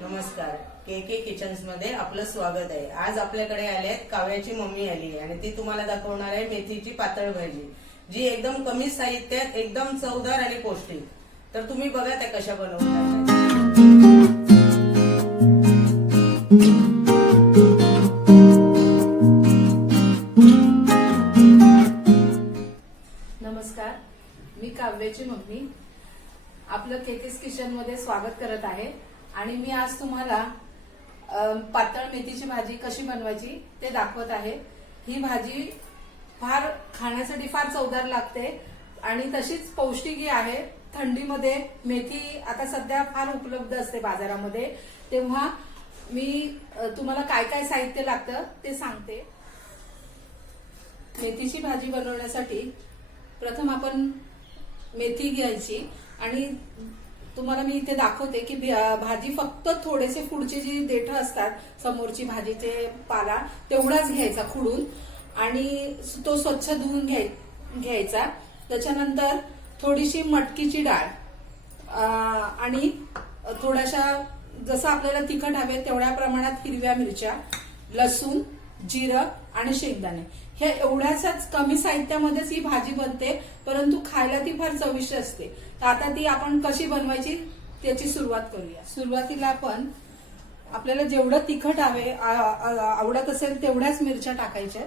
नमस्कार. के के किचन्स मध्ये आपलं स्वागत आहे. आज आपल्याकडे आले आहेत काव्याची मम्मी आली आहे आणि ती तुम्हाला दाखवणार आहे मेथीची पातळ भाजी, जी एकदम कमी साहित्यात एकदम चवदार आणि पौष्टिक. तर तुम्ही बघा त्या कशा बनवतात. नमस्कार, मी काव्याची मम्मी आपलं केकेस किचन मध्ये स्वागत करत आहे. आणि मी आज तुम्हाला पातळ मेथीची भाजी कशी बनवायची ते दाखवत आहे. ही भाजी फार खाण्यासाठी फार चवदार लागते आणि तशीच पौष्टिकही आहे. थंडीमध्ये मेथी आता सध्या फार उपलब्ध असते बाजारामध्ये, तेव्हा मी तुम्हाला काय काय साहित्य लागतं ते सांगते. मेथीची भाजी बनवण्यासाठी प्रथम आपण मेथी घ्यायची आणि तुम्हाला मी इथे दाखवते की भाजी फक्त थोडेसे पुढचे जी देठं असतात, समोरची भाजीचे पाला तेवढाच घ्यायचा खुडून आणि तो स्वच्छ धुवून घ्यायचा. त्याच्यानंतर थोडीशी मटकीची डाळ आणि थोड्याशा जसं आपल्याला तिखट हवे तेवढ्या प्रमाणात हिरव्या मिरच्या, लसूण, जिरं आणि शेंगदाणे. हे एवढ्याच कमी साहित्यामध्येच ही भाजी बनते, परंतु खायला ती फार चविष्ट असते. तर आता ती आपण कशी बनवायची त्याची सुरुवात करूया. सुरुवातीला आपण आपल्याला जेवढं तिखट हवे आवडत असेल तेवढ्याच मिरच्या टाकायच्या.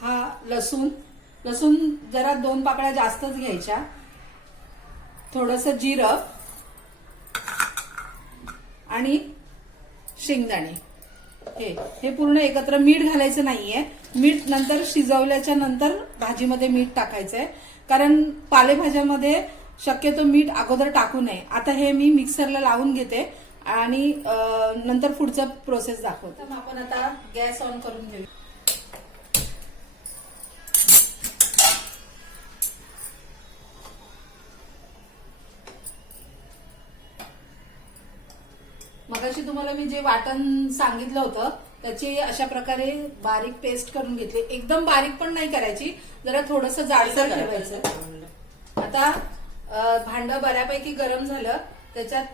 हा लसूण जरा 2 पाकळ्या जास्तच घ्यायच्या. थोडंसं जिरं आणि शेंगदाणे हे पूर्ण एकत्र. मीठ घालायचं नाहीये. मीठ नंतर शिजवल्याच्या नंतर भाजीमध्ये मीठ टाकायचंय, कारण पालेभाज्यामध्ये शक्यतो मीठ अगोदर टाकू नये. आता हे मी मिक्सरला लावून घेते आणि नंतर पुढचं प्रोसेस दाखवते. आपण आता गॅस ऑन करून घेऊ. मगाशी तुम्हाला मी जे वाटण सांगितलं होतं त्याची अशा प्रकारे बारीक पेस्ट करून घेतली. एकदम बारीक पण नाही करायची, जरा थोडंसं जाडसर ठेवायचं. आता भांडं बऱ्यापैकी गरम झालं, त्याच्यात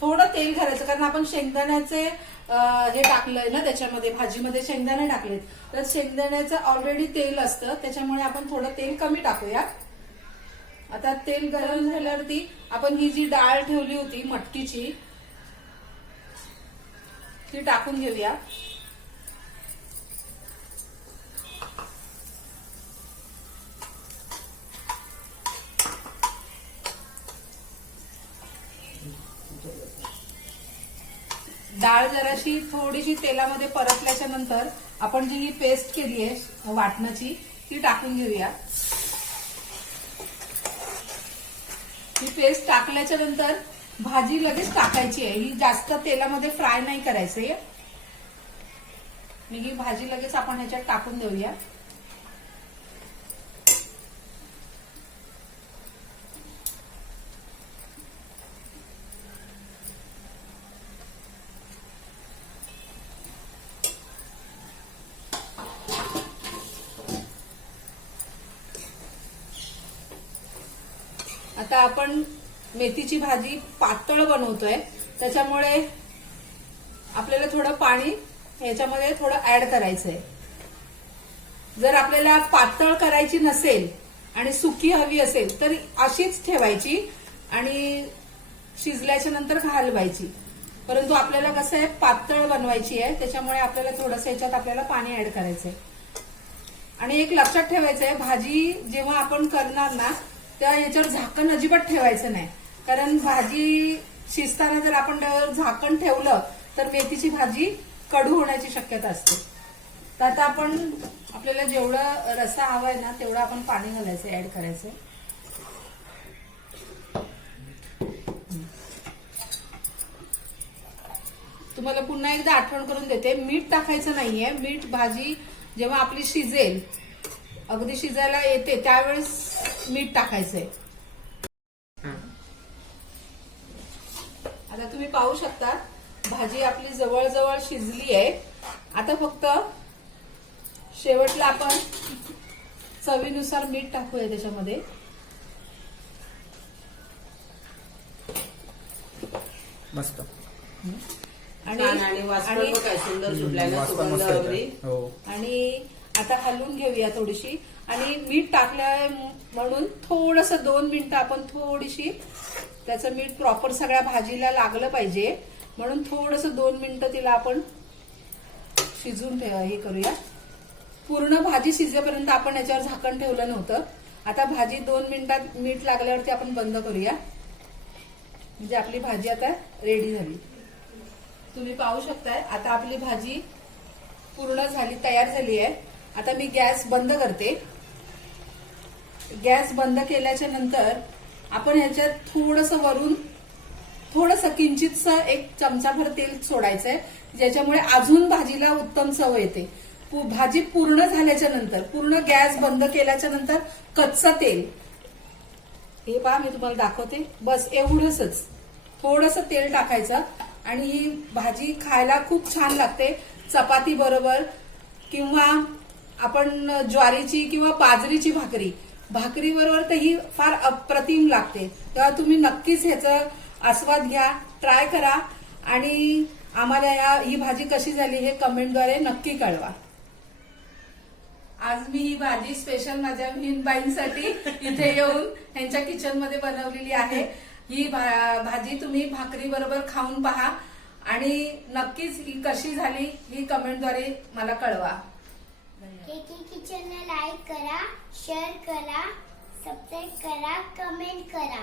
थोडं तेल घालायचं, कारण आपण शेंगदाण्याचे हे टाकलंय ना त्याच्यामध्ये, भाजीमध्ये शेंगदाणे टाकलेत, तर शेंगदाण्याचं ऑलरेडी तेल असतं, त्याच्यामुळे आपण थोडं तेल कमी टाकूया. आता तेल गरम झाल्यावरती आपण ही जी डाळ ठेवली होती मटकीची ती टाकून घेऊया. डाळ जराशी थोडीशी तेलामध्ये परतल्याच्या नंतर आपण जी ही पेस्ट केली आहे वाटणाची ती टाकून घेऊया. ही पेस्ट टाकल्याच्या नंतर भाजी लगेच टाकायची आहे. ही जास्त तेलामध्ये फ्राय नाही करायची. ही भाजी लगेच आपण ह्याच्यात टाकून देऊया. आता आपण मेथीची भाजी पातळ बनवतोय, त्याच्यामुळे आपल्याला थोडं पाणी ह्याच्यामध्ये थोडं ऍड करायचंय. जर आपल्याला पातळ करायची नसेल आणि सुकी हवी असेल तर अशीच ठेवायची आणि शिजल्याच्या नंतर घालवायची. परंतु आपल्याला कसं आहे पातळ बनवायची आहे, त्याच्यामुळे आपल्याला थोडंसं याच्यात आपल्याला पाणी ऍड करायचंय. आणि एक लक्षात ठेवायचंय, भाजी जेव्हा आपण करणार ना त्या याच्यावर झाकण अजिबात ठेवायचं नाही, कारण भाजी शिजताना जर आपण त्यावर झाकण ठेवलं तर मेथीची भाजी कडू होण्याची शक्यता असते. तर आता आपण आपल्याला जेवढं रस्सा हवाय ना तेवढं आपण पाणी घालायचं, ऍड करायचं. तुम्हाला पुन्हा एकदा आठवण करून देते, मीठ टाकायचं नाहीये. मीठ भाजी जेव्हा आपली शिजेल, अगदी शिजायला येते त्यावेळेस मीठ टाकायचंय. आता तुम्ही पाहू शकता भाजी आपली जवळजवळ शिजली आहे. आता फक्त शेवटला आपण चवीनुसार मीठ टाकूया त्याच्यामध्ये. मस्त. छान आणि वास पण बघ काय सुंदर सुटलाय ना, वास पण सुगंध मस्त येतोय. वगैरे. हो. आणि आता हलवून घेऊया थोडीशी. आणि मीठ टाकलंय म्हणून थोडस 2 मिनिटं आपण थोडीशी त्याचं मीठ प्रॉपर सगळ्या भाजीला लागलं पाहिजे म्हणून थोडस 2 मिनिटं तिला आपण शिजून हे करूया. पूर्ण भाजी शिजेपर्यंत आपण याच्यावर झाकण ठेवलं नव्हतं. आता भाजी 2 मिनिटात मीठ लागल्यावरती आपण बंद करूया. म्हणजे आपली भाजी आता रेडी झाली. तुम्ही पाहू शकताय आता आपली भाजी पूर्ण झाली, तयार झाली आहे. आता मी गॅस बंद करते. गॅस बंद केल्याच्या नंतर आपण ह्याच्यात थोडंसं वरून थोडंसं किंचितसं 1 चमचाभर तेल सोडायचंय, ज्याच्यामुळे अजून भाजीला उत्तम चव येते. भाजी पूर्ण झाल्याच्या नंतर, पूर्ण गॅस बंद केल्याच्या नंतर कच्चं तेल, हे पहा मी तुम्हाला दाखवते, बस एवढंच थोडंसं तेल टाकायचं. आणि ही भाजी खायला खूप छान लागते चपाती बरोबर, किंवा आपण ज्वारीची किंवा बाजरीची भाकरी बरोबर तर ही फार अप्रतिम लागते. तेव्हा तुम्ही नक्कीच ह्याचा आस्वाद घ्या, ट्राय करा आणि आम्हाला ही भाजी कशी झाली हे कमेंटद्वारे नक्की कळवा. आज मी ही भाजी स्पेशल माझ्या बहिणबाईंसाठी इथे येऊन त्यांच्या किचन मध्ये बनवलेली आहे. ही भाजी तुम्ही भाकरी बरोबर खाऊन पहा आणि नक्कीच ही कशी झाली ही कमेंटद्वारे मला कळवा. केके किचनला लाईक करा, शेअर करा, सबस्क्राईब करा, कमेंट करा.